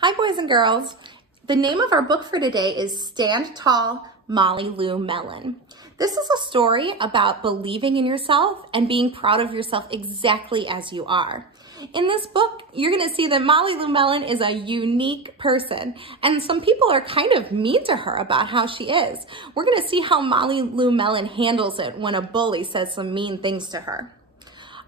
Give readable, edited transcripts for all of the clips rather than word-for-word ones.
Hi, boys and girls. The name of our book for today is Stand Tall, Lou Melon. This is a story about believing in yourself and being proud of yourself exactly as you are. In this book, you're going to see that Lou Melon is a unique person, and some people are kind of mean to her about how she is. We're going to see how Lou Melon handles it when a bully says some mean things to her.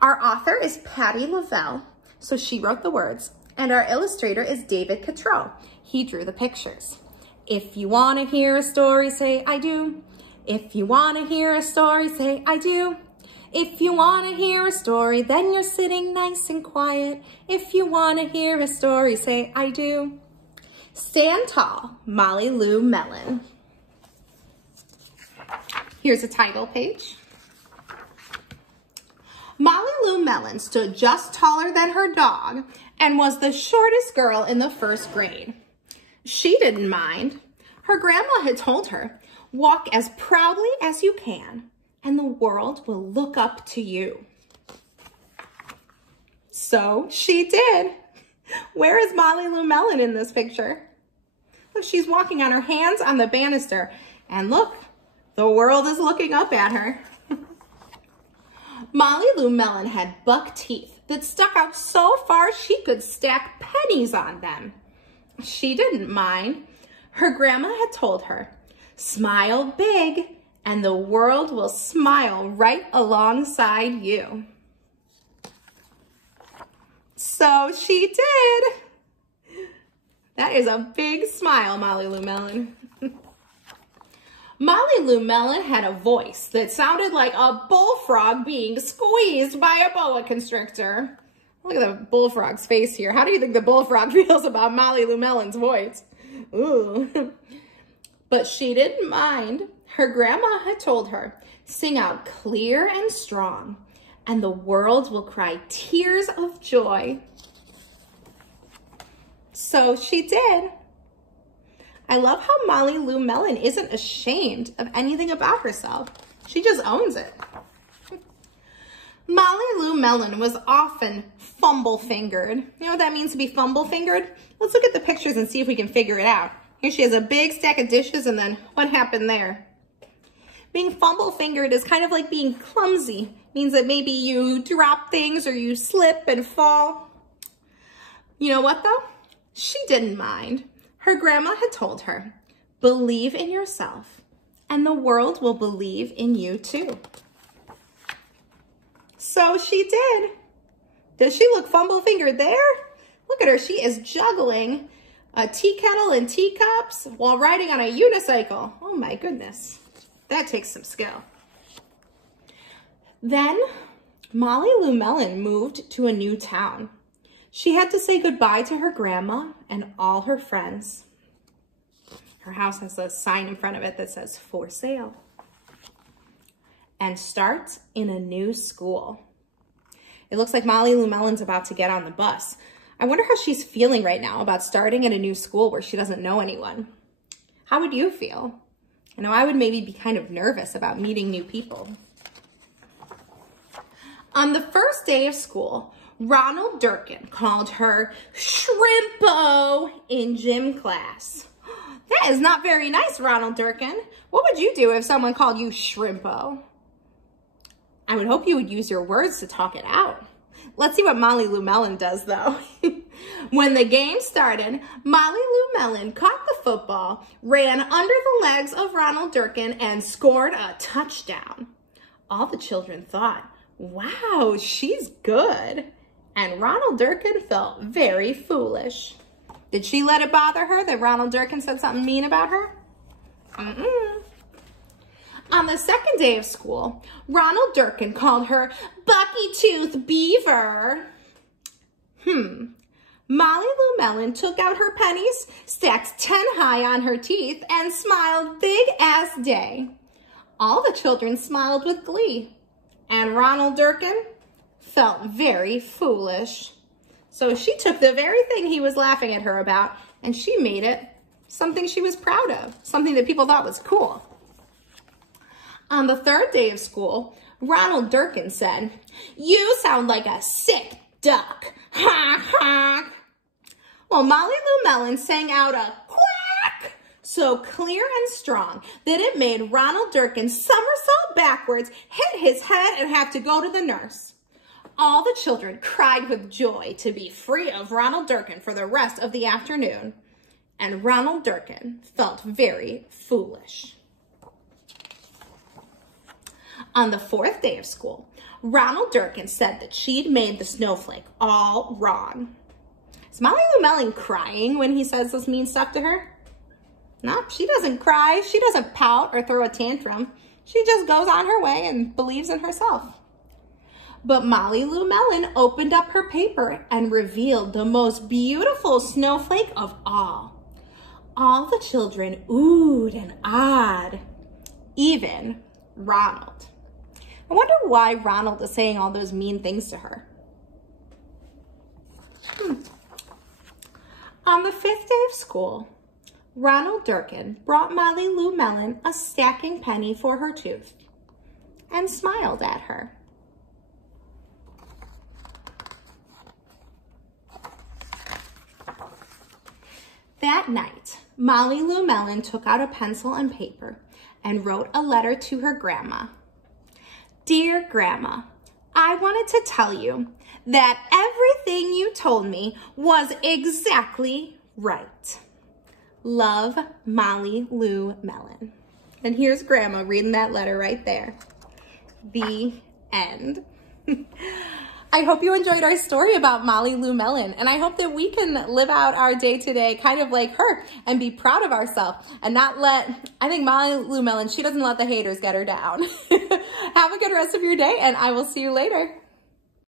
Our author is Patty Lavelle, so she wrote the words, and our illustrator is David Cottrell. He drew the pictures. If you want to hear a story, say I do. If you want to hear a story, say I do. If you want to hear a story, then you're sitting nice and quiet. If you want to hear a story, say I do. Stand Tall, Lou Melon. Here's a title page. Lou Melon stood just taller than her dog and was the shortest girl in the first grade. She didn't mind. Her grandma had told her, walk as proudly as you can, and the world will look up to you. So she did. Where is Lou Melon in this picture? Look, she's walking on her hands on the banister, and look, the world is looking up at her. Lou Melon had buck teeth that stuck out so far she could stack pennies on them. She didn't mind. Her grandma had told her, smile big and the world will smile right alongside you. So she did. That is a big smile, Lou Melon. Lou Melon had a voice that sounded like a bullfrog being squeezed by a boa constrictor. Look at the bullfrog's face here. How do you think the bullfrog feels about Lou Melon's voice? Ooh. But she didn't mind. Her grandma had told her, sing out clear and strong, and the world will cry tears of joy. So she did. I love how Lou Melon isn't ashamed of anything about herself. She just owns it. Lou Melon was often fumble-fingered. You know what that means to be fumble-fingered? Let's look at the pictures and see if we can figure it out. Here she has a big stack of dishes, and then what happened there? Being fumble-fingered is kind of like being clumsy. It means that maybe you drop things or you slip and fall. You know what though? She didn't mind. Her grandma had told her, believe in yourself and the world will believe in you too. So she did. Does she look fumble-fingered there? Look at her, she is juggling a tea kettle and teacups while riding on a unicycle. Oh my goodness, that takes some skill. Then Lou Melon moved to a new town. She had to say goodbye to her grandma and all her friends. Her house has a sign in front of it that says for sale. And start in a new school. It looks like Lou Melon's about to get on the bus. I wonder how she's feeling right now about starting at a new school where she doesn't know anyone. How would you feel? I know I would maybe be kind of nervous about meeting new people. On the first day of school, Ronald Durkin called her Shrimpo in gym class. That is not very nice, Ronald Durkin. What would you do if someone called you Shrimpo? I would hope you would use your words to talk it out. Let's see what Lou Melon does, though. When the game started, Lou Melon caught the football, ran under the legs of Ronald Durkin, and scored a touchdown. All the children thought, wow, she's good. And Ronald Durkin felt very foolish. Did she let it bother her that Ronald Durkin said something mean about her? On the second day of school, Ronald Durkin called her Bucky-Tooth Beaver. Lou Melon took out her pennies, stacked 10 high on her teeth, and smiled big as day. All the children smiled with glee, and Ronald Durkin felt very foolish. So she took the very thing he was laughing at her about and she made it something she was proud of, something that people thought was cool. On the third day of school, Ronald Durkin said, "You sound like a sick duck. Ha ha." Well, Molly Lou Melon sang out a quack so clear and strong that it made Ronald Durkin somersault backwards, hit his head, and have to go to the nurse. All the children cried with joy to be free of Ronald Durkin for the rest of the afternoon, and Ronald Durkin felt very foolish. On the fourth day of school, Ronald Durkin said that she'd made the snowflake all wrong. Is Molly Lou Melon crying when he says this mean stuff to her? No, she doesn't cry. She doesn't pout or throw a tantrum. She just goes on her way and believes in herself. But Molly Lou Melon opened up her paper and revealed the most beautiful snowflake of all. All the children oohed and ahed, even Ronald. I wonder why Ronald is saying all those mean things to her. On the fifth day of school, Ronald Durkin brought Molly Lou Melon a stacking penny for her tooth and smiled at her. That night, Molly Lou Melon took out a pencil and paper and wrote a letter to her grandma. Dear Grandma, I wanted to tell you that everything you told me was exactly right. Love, Molly Lou Melon. And here's Grandma reading that letter right there. The end. I hope you enjoyed our story about Molly Lou Melon, and I hope that we can live out our day-to-day kind of like her and be proud of ourselves and not let, I think Molly Lou Melon, she doesn't let the haters get her down. Have a good rest of your day, and I will see you later.